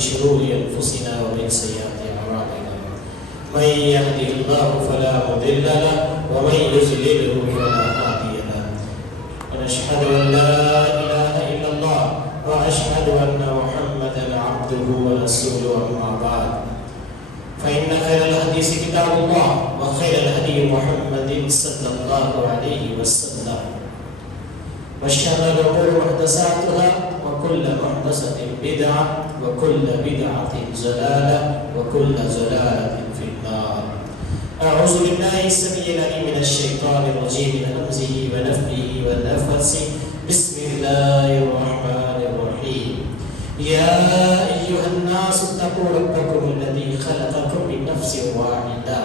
شرور أنفسنا ومن سيئات أعمالنا من يهده الله فلا مضل له ومن يضلله فلا هادي له ونشهد أن لا إله إلا الله وأشهد أن محمدا عبده ورسوله أما بعد فإن خير الحديث كتاب الله وخير الهدي محمد صلى الله عليه وسلم وشر الأمور محدثاتها وكل محدثة بدعة وكل بدعة ضلالة وكل ضلالة في النار. أعوذ بالله السميع العليم من الشيطان الرجيم من همزه ونفخه ونفثه. بسم الله الرحمن الرحيم. يا أيها الناس اتقوا ربكم الذي خلقكم من نفس واحدة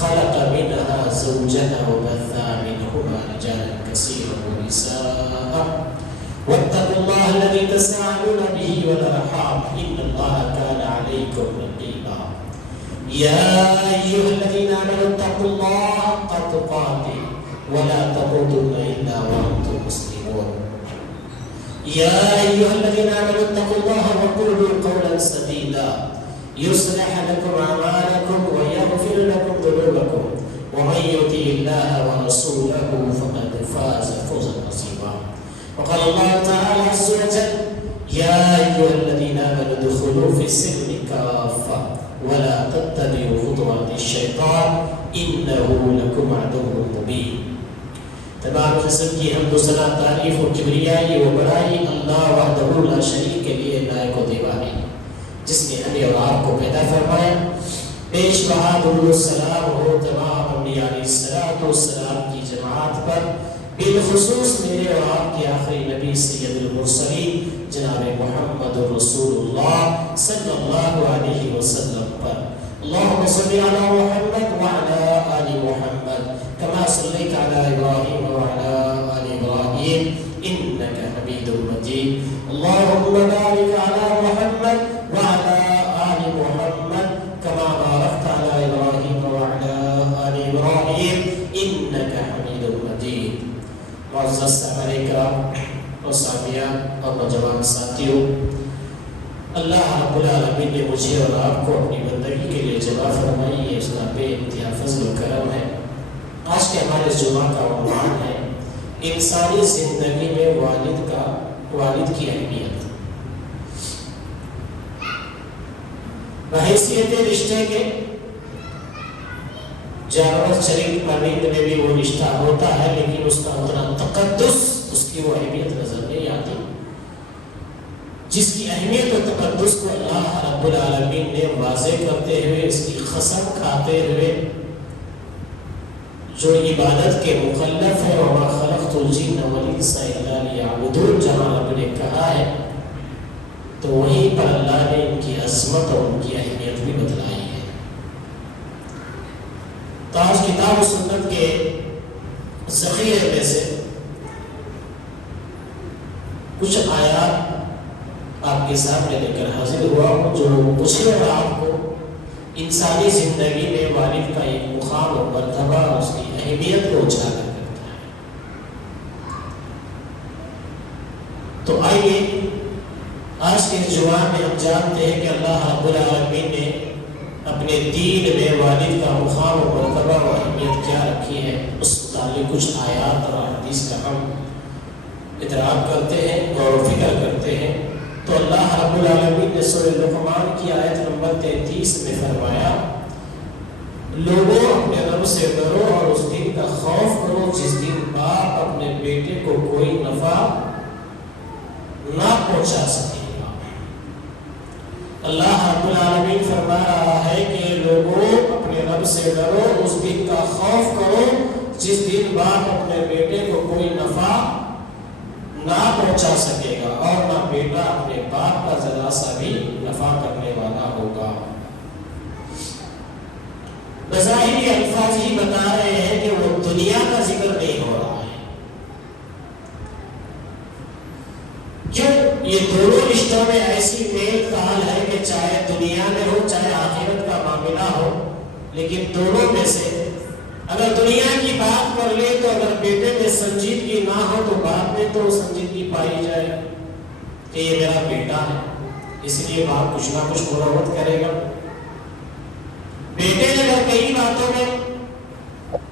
خلق منها زوجها وبث منهما رجالا كثيرا ونساء واتقوا الله الذي تساءلون به والأرحام إن الله كان عليكم رقيبا. يا أيها الذين آمنوا اتقوا الله حق تقاته ولا تموتن إلا وأنتم مسلمون. يا أيها الذين آمنوا اتقوا الله وقولوا قولا سديدا يصلح لكم أعمالكم ويغفر لكم ذنوبكم ومن يطع الله ورسوله فقد فاز فوزا عظيما. وقال الله تعالى عز وجل يا أيها الذين آمنوا ادخلوا في السلم كافة ولا تتبعوا خطوات الشيطان إنه لكم عدو مبين. تمام قسم کی حمد و ثنا تعریف و کبریائی و بڑائی اللہ وحدہ لا شریک کے لیے لائق و دیوانی جس نے ہمیں اور آپ کو پیدا فرمایا. پیش بہا درود و سلام ہو تمام انبیاء علیہ السلام کی جماعت پر، بالخصوص میرے اور آپ کے آخری نبی سید المرسلین جناب محمد رسول اللہ صلی اللہ علیہ وسلم پر. اللہم صلی علی محمد وعلی آل محمد كما صليت على إبراهيم وعلى آل إبراهيم إنك حميد مجيد. اللهم بارك على محمد وعلى آل محمد كما باركت على إبراهيم وعلى آل إبراهيم إنك حميد مجيد. معزز سامعین کرام اور سامعات اور نوجوان ساتھیوں، اللہ رب العالمین نے مجھے اور آپ کو اپنی بندگی کے لیے جزا فرمائی. یہ اس کا بے انتہا فضل و کرم ہے. آج کے ہمارے جمعہ کا عنوان ہے انسانی زندگی میں والد کی اہمیت. بحیثیت رشتے کے جانور چرند پرند میں بھی وہ رشتہ ہوتا ہے، لیکن اس کا اتنا تقدس، اس کی وہ اہمیت نظر نہیں آتی جس کی اہمیت و تقدس کو اللہ رب العالمین نے واضح کرتے ہوئے، اس کی قسم کھاتے ہوئے جو عبادت کے مکلف ہے وما خلقت الجن والانس الا لیعبدون، جہاں رب نے کہا ہے تو وہیں پر اللہ نے ان کی عظمت اور ان کی اہمیت بھی بتلائی ہے. تو آج کتاب و سنت کے ذخیرے میں سے کچھ آیات آپ کے سامنے لے کر حاضر ہوا ہوں جو مجھے اور آپ کو انسانی زندگی میں والد کا ایک مقام اور مرتبہ اور اس کی اہمیت کو اجاگر کرتا ہے. تو آئیے آج کے جمعہ میں ہم جانتے ہیں کہ اللہ رب العالمین نے اپنے دین میں والد کا مقام اور مرتبہ اور اہمیت کیا رکھی ہے، اس متعلق کچھ آیات اور حدیث کا ہم ادراک کرتے ہیں، غور و فکر کرتے ہیں. تو اللہ رب العالمین نے سورہ لقمان کی آیت نمبر 33 میں فرمایا لوگوں اپنے رب سے ڈرو اور اس دن کا خوف کرو جس دن باپ اپنے بیٹے کو کوئی نفع نہ پہنچا سکے گا. اللہ رب العالمین فرما رہا ہے کہ لوگوں اپنے رب سے ڈرو، اس دن کا خوف کرو جس دن باپ اپنے بیٹے کو کوئی نفع نہ پہنچا سکے گا اور نہ بیٹا اپنے باپ کا ذرا سا بھی نفع کرنے والا ہوگا. بظاہری الفاظ ہی بتا رہے ہیں کہ وہ دنیا کا ذکر نہیں ہو رہا ہے. کیوں؟ یہ دونوں رشتوں میں ایسی میل تال ہے کہ چاہے دنیا میں ہو چاہے آخرت کا معاملہ ہو، لیکن دونوں میں سے اگر دنیا کی بات کر لے تو اگر بیٹے میں سنجیدگی نہ ہو تو بعد میں تو سنجیدگی پائی جائے کہ یہ میرا بیٹا ہے، اس لیے باپ کچھ نہ کچھ مروت کرے گا. بیٹے نے اگر کئی باتوں میں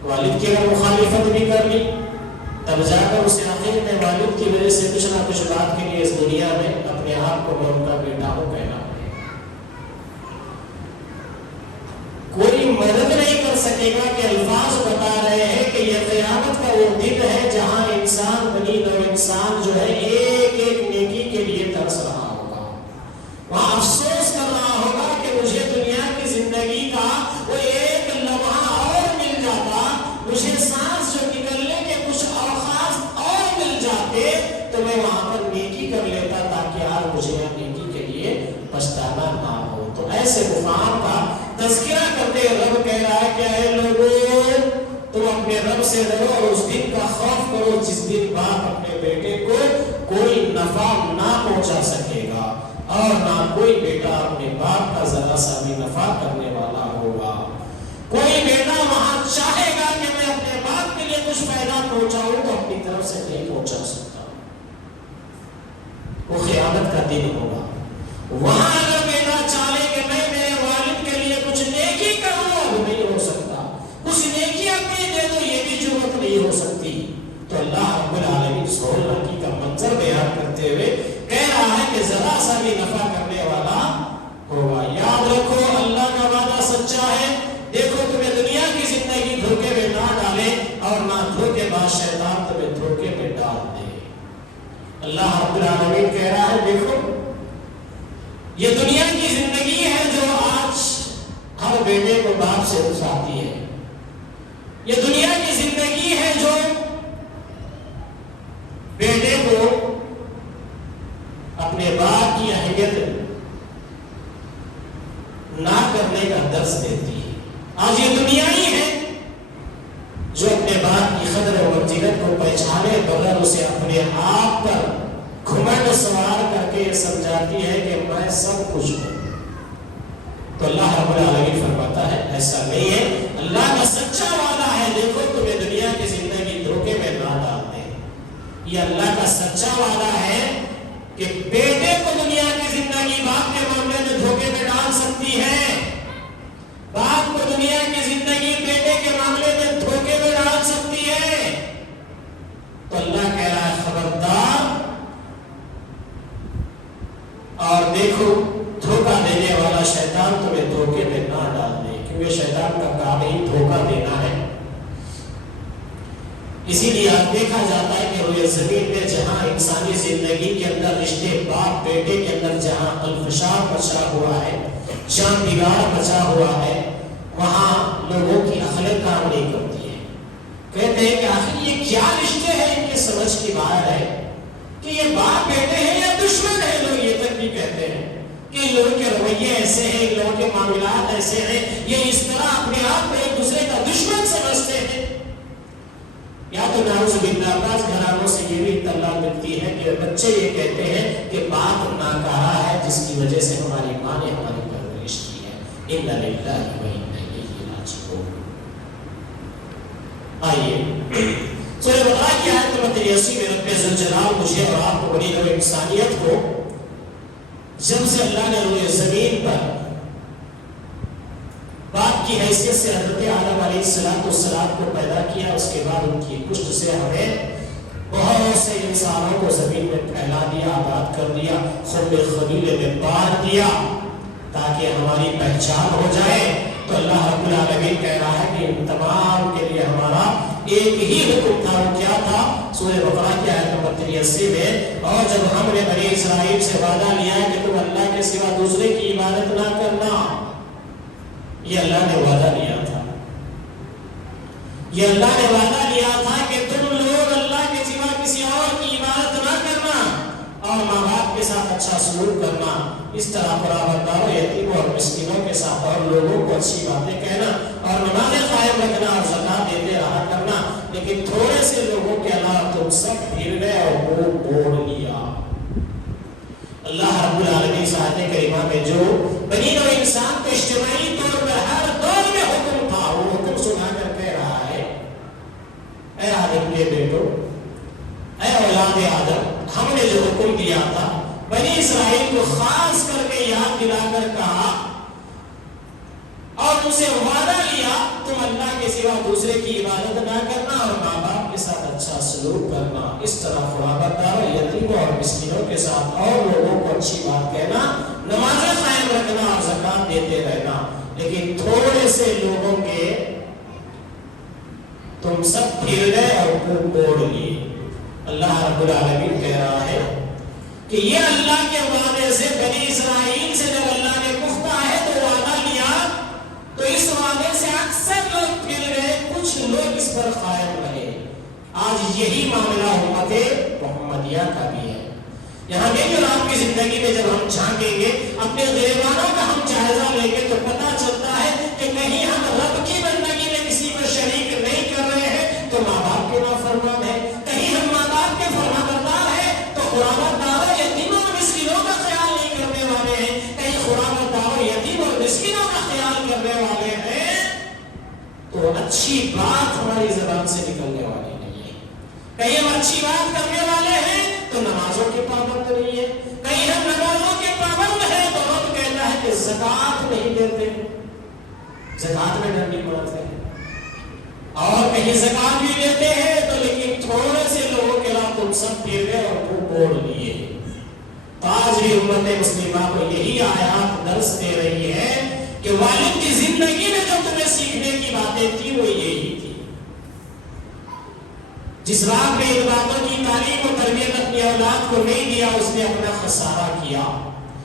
والد کی اگر مخالفت بھی کر لی تب جا کر اسے آخر میں والد کی وجہ سے کچھ نہ کچھ بات کے لیے اس دنیا میں اپنے آپ کو میں ان کا بیٹا ہوں کہنا. کوئی مدد نہیں کر سکے گا کہ الفاظ بتا رہے ہیں کہ یہ قیامت کا وہ دن ہے جہاں انسان بنی نوع انسان جو ہے ایک ایک نیکی کے لیے ترس رہا ہوگا. وہاں افسوس کر رہا ہوگا کہ مجھے دنیا کی زندگی کا وہ ایک لمحہ اور مل جاتا, مجھے سانس جو نکلنے کے کچھ اوقات اور مل جاتے تو میں وہاں پر نیکی کر لیتا تاکہ آج مجھے یہاں نیکی کے لیے پچھتانا نہ ہو. تو ایسے مقام کا تذکرہ کرتے رب کہہ رہا ہے کہ اے لوگوں تم اپنے رب سے ڈرو اور اس دن کا خوف کرو جس دن باپ اپنے بیٹے کو کوئی نفع نہ پہنچا سکے گا اور نہ کوئی بیٹا اپنے باپ کا ذرا سا بھی نفع کرنے والا ہوگا. کوئی بیٹا وہاں چاہے گا کہ میں اپنے باپ کے لیے کچھ فائدہ پہنچاؤں تو اپنی طرف سے نہیں پہنچا سکتا. وہ قیامت کا دن ہوگا. وہاں اگر بیٹا چاہے کہ میں میرے والد کے لیے کچھ نیکی کروں وہ نہیں ہو سکتا. کچھ نیکی اپنی دے دو یہ بھی ضرورت نہیں ہو سکتی. تو اللہ رب العالمین سول لڑکی کا منظر بیان کرتے ہوئے کہہ رہا ہے کہ ذرا سا بھی نفع کرنے والا ہوگا. یاد رکھو اللہ کا وعدہ سچا ہے. دیکھو تمہیں دنیا کی زندگی دھوکے میں نہ ڈالے اور نہ دھوکے بعد شیطان تمہیں دھوکے میں ڈال دے. اللہ رب العالمین کہہ رہا ہے دیکھو یہ دنیا کی زندگی ہے جو آج ہر بیٹے کو باپ سے رساتی ہے. یہ دنیا کی زندگی ہے جو بیٹے کو اپنے باپ کی اہمیت نہ کرنے کا درس دیتی ہے. آج یہ دنیا ہی ہے جو اپنے باپ کی قدر و منزلت کو پہچانے بغیر اسے اپنے آپ پر گھمنڈ سوار کر کے یہ سمجھاتی ہے کہ میں سب کچھ ہوں. تو اللہ رب العالمین فرماتا ہے ایسا نہیں ہے. اللہ کا سچا وعدہ ہے دیکھو تمہیں دنیا کی زندگی دھوکے میں نہ ڈال دے. یہ اللہ کا سچا وعدہ ہے کہ بیٹے کو دنیا کی زندگی باپ کے معاملے میں دھوکے میں ڈال سکتی ہے. باپ کو دنیا کی زندگی بیٹے کے معاملے میں دھوکے میں ڈال سکتی ہے. تو اللہ کہہ رہا ہے خبردار اور دیکھو دھوکہ دینے والا شیطان تمہیں دھوکے میں نہ ڈال دے کیونکہ شیطان کا کام ہی دھوکہ دینا ہے. اسی لیے آج دیکھا جاتا ہے کہ روئے زمین میں جہاں انسانی زندگی کے اندر رشتے باپ بیٹے کے اندر جہاں الفشار مچا ہوا ہے جہاں بگاڑ مچا ہوا ہے وہاں لوگوں کی عقلیں کام نہیں کرتی ہے. کہتے ہیں کہ آخر یہ کیا رشتے ہیں ان کے سمجھ کی باہر ہے کہ یہ باپ بیٹے ہیں یا دشمن ہیں. لوگ یہ تک بھی کہتے ہیں کہ ان لوگوں کے رویے ایسے ہیں ان لوگوں کے معاملات ایسے ہیں یہ اس طرح اپنے آپ کو ایک دوسرے کا دشمن سمجھتے ہیں. یا تو نعوذ باللہ بعض گھرانوں سے یہ بھی اطلاع ملتی ہے کہ بچے یہ کہتے ہیں کہ باپ ناکارہ ہے جس کی وجہ سے ہماری ماں نے ہماری پرورش کی ہے. اِنَّا لِلَّهِ وَإِنَّا إِلَيْهِ رَاجِعُونَ. آئیے سورہ بقرہ کی آیت نمبر 83 میں رب ذوالجلال مجھے اور آپ کو بنی نوع انسانیت کو جب سے اللہ نے روئے زمین پر باپ کی حیثیت سے حضرت آدم علیہ السلام کو پیدا کیا اس کے بعد ان کی پشت سے ہمیں بہت سے انسانوں کو زمین میں پھیلا دیا آباد کر دیا خود خلیل میں بار دیا تاکہ ہماری پہچان ہو جائے. تو اللہ رب العالمین کہہ رہا ہے کہ ان تمام کے لیے ہمارا ایک ہی حکم تھا. وہ کیا تھا؟ سورہ بقرہ کی آیت نمبر 83 میں اور جب ہم نے بنی اسرائیل سے وعدہ لیا کہ تم اللہ کے سوا دوسرے کی عبادت نہ کرنا. یہ اللہ نے وعدہ لیا تھا. یہ اللہ نے وعدہ لیا تھا کہ تم لوگ اللہ کے سوا کسی اور کی عبادت نہ کرنا اور ماں باپ کے ساتھ اچھا سلوک کرنا. اس طرح قرابتداروں یتیموں اور مسکینوں کے ساتھ اور لوگوں کو اچھی باتیں کہنا اور نمازیں قائم رکھنا اور زکات دیتے رہا کرنا. لیکن تھوڑے سے لوگوں کے علاوہ تم سب پھر گئے اور منہ موڑ لیا. اللہ رب العالمین اس آیت کریمہ میں جو بنی نوع انسان کو اجتماعی طور پر ہر دور میں حکم تھا وہ حکم سنا کر کہہ رہا ہے اے آدم کے بیٹو اے اولاد آدم ہم نے جو حکم دیا تھا بنی اسرائیل کو خاص کر کے ان سے وعدہ لیا تم اللہ کے سوا دوسرے کی عبادت نہ کرنا اور ماں باپ کے ساتھ اچھا سلوک کرنا، اس طرح قرابت داروں، یتیموں اور مسکینوں کے ساتھ اور لوگوں کو اچھی بات کہنا، نمازیں قائم رکھنا اور زکات دیتے رہنا۔ لیکن تھوڑے سے لوگوں کے تم سب پھر گئے اور منہ موڑ لیے۔ اللہ رب العالمین کہہ رہا ہے کہ یہ اللہ کے وعدے سے بنی اسرائیل سے جب اللہ نے پختہ عہد تو وعدہ لیا تو اس وعدے سے اکثر لوگ پھر گئے، کچھ لوگ اس پر قائم رہے۔ آج یہی معاملہ امت محمدیہ کا بھی ہے۔ یہاں میری اور آپ کی زندگی میں جب ہم جھانکیں گے، اپنے غریبانوں کا ہم جائزہ لیں گے تو پتہ چلتا ہے کہ کہیں ہم رب کی بندگی میں کسی کو شریک نہیں کر رہے ہیں تو ماں باپ کے نافرمان ہیں، کہیں ہم ماں باپ کے فرمانبردار ہیں تو قرابت داروں، یتیموں اور مسکینوں کا خیال نہیں کرنے والے ہیں، کہیں قرابت داروں، یتیم اور مسکینوں کا خیال کرنے والے ہیں تو اچھی بات ہماری زبان سے نکلنے والی نہیں ہے۔ کہیں ہم اچھی بات کرنے والے ہیں تو نمازوں کے پابند نہیں ہے، کہیں ہم نمازوں کے پابند ہیں تو رب کہتا ہے کہ زکات نہیں دیتے، زکات میں ڈر نہیں مارتے ہیں، اور کہیں زکات بھی دیتے ہیں تو لیکن تھوڑے سے لوگوں کے علاوہ تم سب پھر گئے اور منہ موڑ لیے۔ آج بھی امت مسلمہ کو یہی آیات درس دے رہی ہے کہ والد کی زندگی میں جو تمہیں سیکھنے کی باتیں تھی وہ یہی تھی۔ جس باپ نے ان باتوں کی تعلیم و تربیت اپنی اولاد کو نہیں دیا اس نے اپنا خسارہ کیا،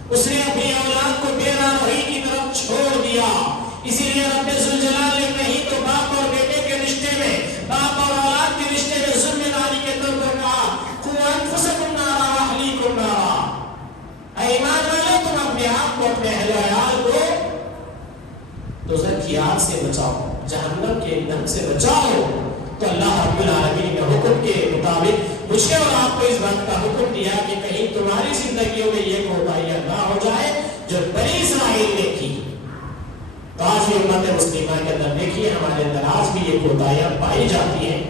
اس نے اپنی اولاد کو بے راہی کی طرف چھوڑ دیا۔ اسی لیے رب ذوالجلال نے کہیں تو باپ اور بیٹے کے رشتے میں، باپ اور اولاد کے رشتے میں ذمہ داری کے طور پر کہا قوا انفسکم نارا واہلیکم نارا، اے ایمان والو تم اپنے آپ کو، اپنے اہل و عیال کو دوزخ کی آگ سے بچاؤ، جہنم کے ایندھن سے بچاؤ۔ تو اللہ رب العالمین نے حکم کے مطابق مجھے اور آپ کو اس بات کا حکم دیا کہ کہیں تمہاری زندگیوں میں یہ کوتاہیاں نہ ہو جائے جو بنی اسرائیل نے کی۔ تو آج بھی امت مسلمہ کے اندر دیکھیے ہمارے اندر آج بھی یہ کوتاہیاں پائی جاتی ہیں۔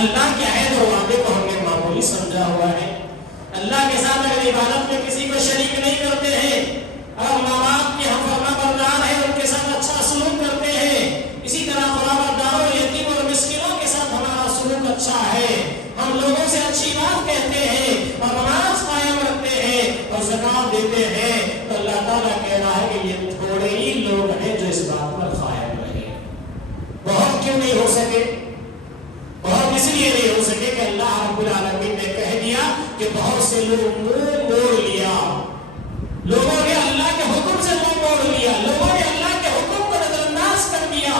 اللہ کے عہد و وعدے کو ہم نے معمولی سمجھا ہوا ہے، اللہ کے ساتھ اگر عبادت میں کسی کو شریک نہیں کرتے ہیں، اگر ماں باپ کے ہم فرمانبردار ہیں، ان کے ساتھ اچھا سلوک کرتے ہیں، اسی طرح قرابت داروں، یتیم اور مسکینوں کے ساتھ ہمارا سلوک اچھا ہے، ہم لوگوں سے اچھی بات کہتے ہیں اور نماز قائم رکھتے ہیں اور زکات دیتے ہیں، تو اللہ تعالیٰ کہہ رہا ہے کہ یہ تھوڑے ہی لوگ ہیں جو اس بات پر قائم رہے۔ بہت کیوں نہیں ہو سکے؟ بہت اس لیے نہیں ہو سکے کہ اللہ رب العالمین نے کہہ دیا کہ بہت سے لوگ منہ موڑ لیا، لوگوں نے اللہ کے حکم سے منہ موڑ لیا، لوگوں نے اللہ کے حکم کو نظر انداز کر دیا،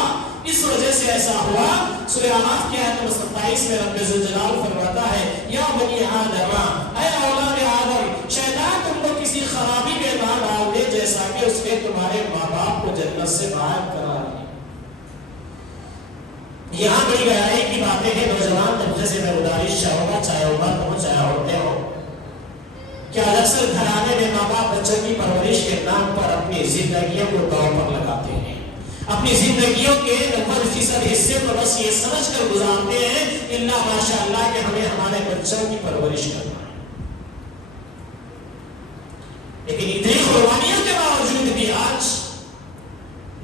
اس وجہ سے ایسا ہوا۔ سورہ اعراف کی آیت نمبر 27 میں رب ذوالجلال فرماتا ہے یا بنی آدم، اے اولاد آدم، شیطان تم کو کسی خرابی میں نہ ڈال دے جیسا کہ اس نے تمہارے ماں باپ کو جنت سے باہر کرا دیا۔ یہاں بڑی گہرائی کی باتیں ہیں۔ نوجوان طبقے سے میں گزارش چاہوں گا، چاہے مرد ہو چاہے عورتیں ہوں، کہ اکثر گھرانے میں ماں باپ بچوں کی پرورش کے نام پر اپنی زندگیوں کو داؤ پر لگاتے ہیں، اپنی زندگیوں کے 90% حصے کو بس یہ سمجھ کر گزارتے ہیں اللہ ماشاء اللہ کہ ہمیں ہمارے بچوں کی پرورش کرنا ہے، لیکن اتنی قربانیوں کے باوجود بھی آج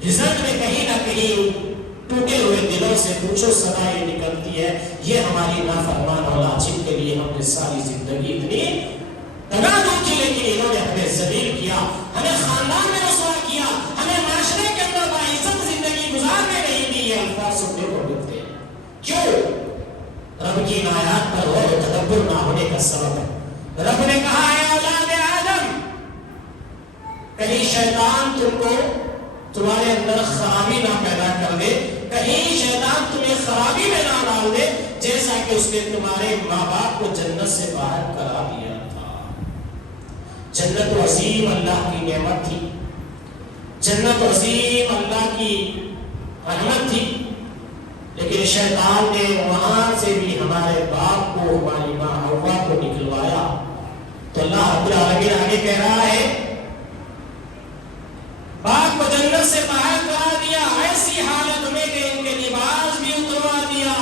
رزلٹ میں کہیں نہ کہیں ٹوٹے ہوئے دلوں سے پوچھو صدا یہ نکلتی ہے یہ ہماری نافرمان اولاد جن کے لیے ہم نے ساری زندگی اتنی دگا کی، لیکن انہوں نے ہمیں ذلیل کیا، ہمیں خاندان میں رسوا کیا، ہمیں معاشرے کے اندر باعزت زندگی گزارنے نہیں دی۔ یہ الفاظ سننے کو ملتے ہیں، کیوں؟ رب کی آیات پر غور و تدبر نہ ہونے کا سبب ہے۔ رب نے کہا ہے اولاد آدم، کہیں شیطان تم کو تمہارے اندر خرابی نہ پیدا کر دے، کہیں شیطان تمہیں خرابی میں نہ ڈال دے جیسا کہ اس نے تمہارے ماں باپ کو جنت سے باہر کرا دیا تھا۔ جنت عظیم اللہ کی نعمت تھی، جنت عظیم اللہ کی رحمت تھی، لیکن شیطان نے وہاں سے بھی ہمارے باپ کو، ہماری ماں حوا کو نکلوایا۔ تو اللہ رب العالمین آگے کہہ رہا ہے باپ کو جنت سے باہر کرا دیا ایسی حالت میں کہ ان کے لباس بھی اتروا دیا۔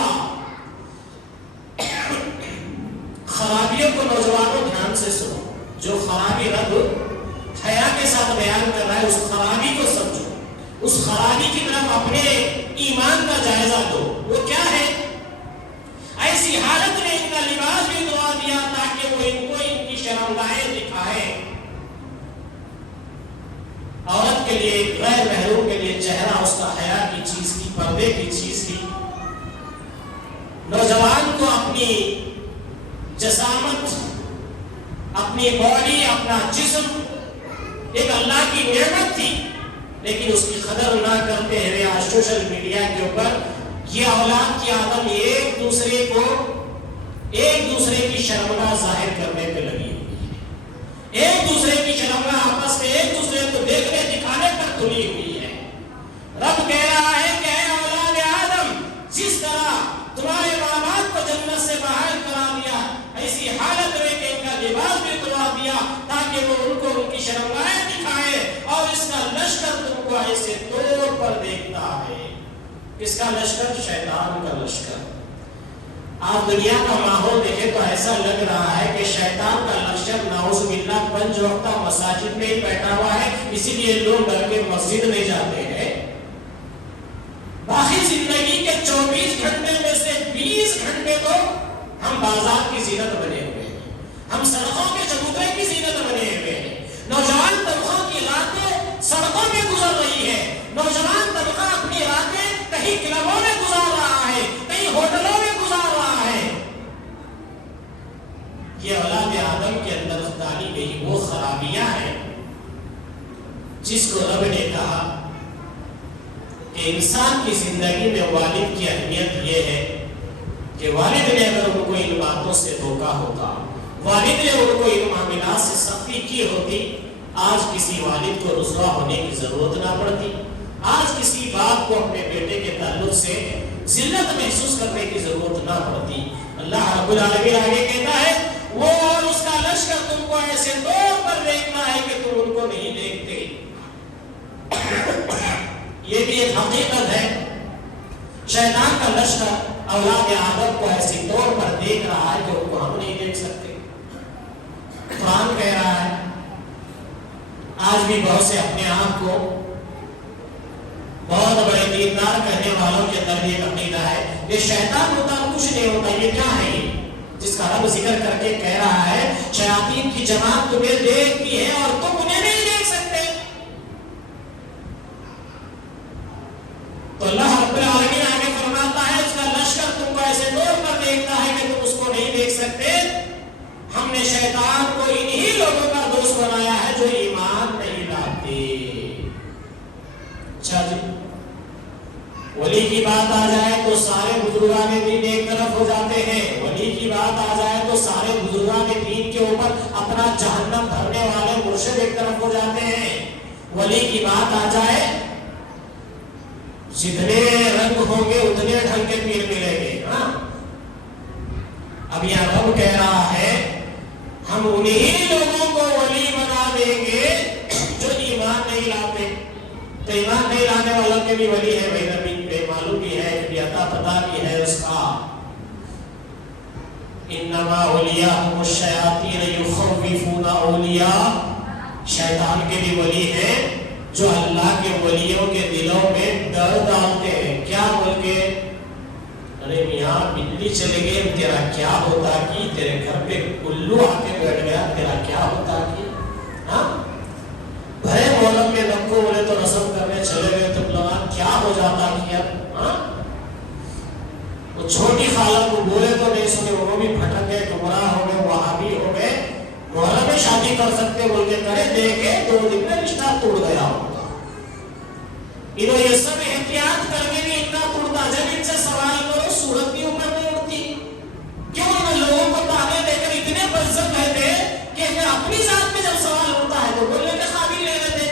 خرابیوں کو نوجوانوں دھیان سے سنو، جو خرابی رب حیا کے ساتھ بیان کر رہا ہے اس خرابی کو سمجھو، اس خرابی کی طرف اپنے ایمان کا جائزہ دو. وہ کیا ہے؟ ایسی حالت میں ان کا لباس بھی دعا دیا تاکہ وہ ان کو ان کی شرمگاہیں دکھائے. عورت کے لیے، غیر محروم کے لیے چہرہ اس کا حیا کی چیز کی، پردے کی چیز کی. نوجوان کو اپنی جسامت، اپنی باڈی، اپنا جسم ایک اللہ کی نعمت تھی، لیکن اس کی قدر نہ کرتے ہوئے آج سوشل میڈیا کے اوپر یہ اولاد کی عادت ایک دوسرے کی شرمگاہ ظاہر کرنے پہ لگی ہوئی ہے. ایک دوسرے کی شرمگاہ آپس میں ایک دوسرے کو دیکھنے دکھانے تک تلی ہوئی ہے. رب کہہ رہا ہے کہ اے اولاد آدم، جس طرح تمہارے ماں باپ کو جنت سے باہر کرا دیا، ایسی حالت میں کہ ان کا لباس بھی کرا دیا تاکہ وہ ان کو ان کی شرمگاہیں دکھائے، اور اس کا لشکر تم کو ایسے طور پر دیکھتا ہے. کس کا لشکر؟ شیطان کا لشکر. آپ دنیا کا ماحول دیکھیں تو ایسا لگ رہا ہے کہ شیطان کا لشکر نعوذ باللہ پنج وقتہ مساجد میں ہی بیٹھا ہوا ہے، اسی لیے لوگ ڈر کے مسجد نہیں جاتے ہیں. باقی زندگی کے 24 گھنٹے میں سے 20 گھنٹے تو ہم بازار کی زینت بنے ہوئے ہیں، ہم سڑکوں کے چبوترے کی زینت بنے ہوئے ہیں. نوجوان طبقہ کی راتیں سڑکوں میں گزر رہی ہے. نوجوان طبقہ اپنی راتیں کہیں کلبوں میں گزار رہا ہے، کہیں ہوٹلوں میں گزار رہا ہے. یہ اولاد آدم کے اندر ڈالی گئی وہ خرابیاں ہیں جس کو رب نے کہا کہ انسان کی زندگی میں والد کی اہمیت یہ ہے کہ والد نے اگر ان کو ان باتوں سے دھوکا ہوتا، والد نے ان کو ان معاملات سے سختی کی ہوتی، آج کسی والد کو رسوا ہونے کی ضرورت نہ پڑتی. آج کسی باپ کو اپنے بیٹے کے تعلق سے ذلت محسوس کرنے کی ضرورت نہ پڑتی. اللہ رب العالمین آگے کہتا ہے وہ اور اس کا لشکر تم کو ایسے طور پر دیکھنا ہے کہ تم ان کو نہیں دیکھتے. یہ بھی ایک حقیقت ہے. شیطان کا لشکر اولاد آدم کو ایسی طور پر دیکھ رہا ہے کہ ان کو ہم نہیں دیکھ سکتے. قرآن کہہ رہا ہے آج بھی بہت سے اپنے آپ کو بہت بڑے دیندار کہنے والوں کے اندر یہ عقیدہ ہے یہ شیطان ہوتا کچھ نہیں ہوتا. یہ کیا ہے یہ جس کا رب ذکر کر کے کہہ رہا ہے شیاطین کی جماعت تمہیں دیکھتی ہے اور تم انہیں نہیں دیکھ سکتے. تو اللہ رب العالمین آگے فرماتا ہے اس کا لشکر تم کو ایسے طور پر دیکھتا ہے کہ تم اس کو نہیں دیکھ سکتے. ہم نے شیطان کو انہی لوگوں کا دوست بنایا ہے جو ایمان نہیں لاتے. اچھا جی، ولی کی بات آ جائے تو سارے بزرگان دین ایک طرف ہو جاتے ہیں. ولی کی بات آ جائے تو سارے بزرگان دین کے اوپر اپنا جہنم بھرنے والے مرشد ایک طرف ہو جاتے ہیں. ولی کی بات آ جائے جتنے رنگ ہوں گے اتنے ڈھنگ کے پیر ملیں گے. اب یہ رب کہہ رہا ہے ہم انہی لوگوں کو ولی بنا دیں گے جو ایمان نہیں لاتے. تو ایمان نہیں لانے والوں کے بھی ولی ہے بھائی، نبی بے معلوم بھی ہے، بھی عطا پتہ بھی ہے اس کا. انما اولیاء الشیاطین یخوفون اولیاء. شیطان کے بھی ولی ہیں جو اللہ کے ولیوں کے دلوں میں ڈر ڈالتے ہیں. کیا بول کے ارے میاں بجلی چلے گئے تیرا کیا ہوتا کی، تیرے گھر پہ الو آ کے بیٹھ گیا تیرا کیا ہوتا کی. بھرے محرم میں نکو بولے تو رسم کرنے چلے گئے تو لگا کیا ہو جاتا کیا. وہ چھوٹی خالہ کو بولے تو نہیں سنے، وہ بھی بھٹک گئے، گمراہ ہو گئے، وہابی ہو گئے. محرم میں شادی کر سکتے بول کے کرے، دیکھے 2 دن میں رشتہ ٹوٹ گیا ہوگا. انہوں یہ سب احتیاط کر کے بھی اتنا ٹوٹتا. جب ان سے سوال کرو صورت بھی اوپر نہیں اٹھتی. کیوں ان لوگوں کو تانے دے کر اتنے بزدل رہتے کہ اپنی ذات میں جب سوال ہوتا ہے تو بولنے کے قابل نہیں رہتے.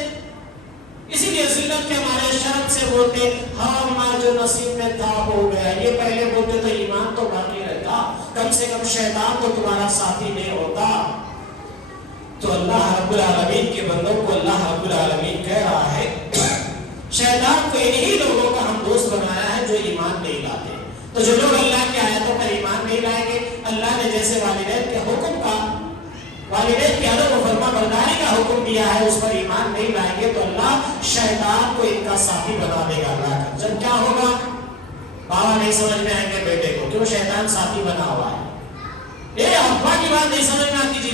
اسی لیے ذلت کے ہمارے شرم سے بولتے ہاں ماں جو نصیب میں تھا ہو گیا. یہ پہلے بولتے تو ایمان تو باقی رہتا، کم سے کم شیطان تو تمہارا ساتھی نہیں ہوتا. تو اللہ رب العالمین کے بندوں کو اللہ رب العالمین کہہ رہا ہے شیطان کو انہی لوگوں کا ہم دوست بنایا ہے جو ایمان نہیں لاتے. تو جو لوگ اللہ کی آیتوں پر ایمان نہیں لائیں گے، اللہ نے جیسے والدین کے حکم کا، والدین کی ادب و فرما برداری کا حکم دیا ہے، اس پر ایمان نہیں لائیں گے تو اللہ شیطان کو ان کا ساتھی بنا دے گا اللہ کا. جب کیا ہوگا؟ بابا نہیں سمجھ میں آئیں گے بیٹے کو، کیوں؟ شیطان ساتھی بنا ہوا ہے. ابا کی بات نہیں سمجھ میں آتی جی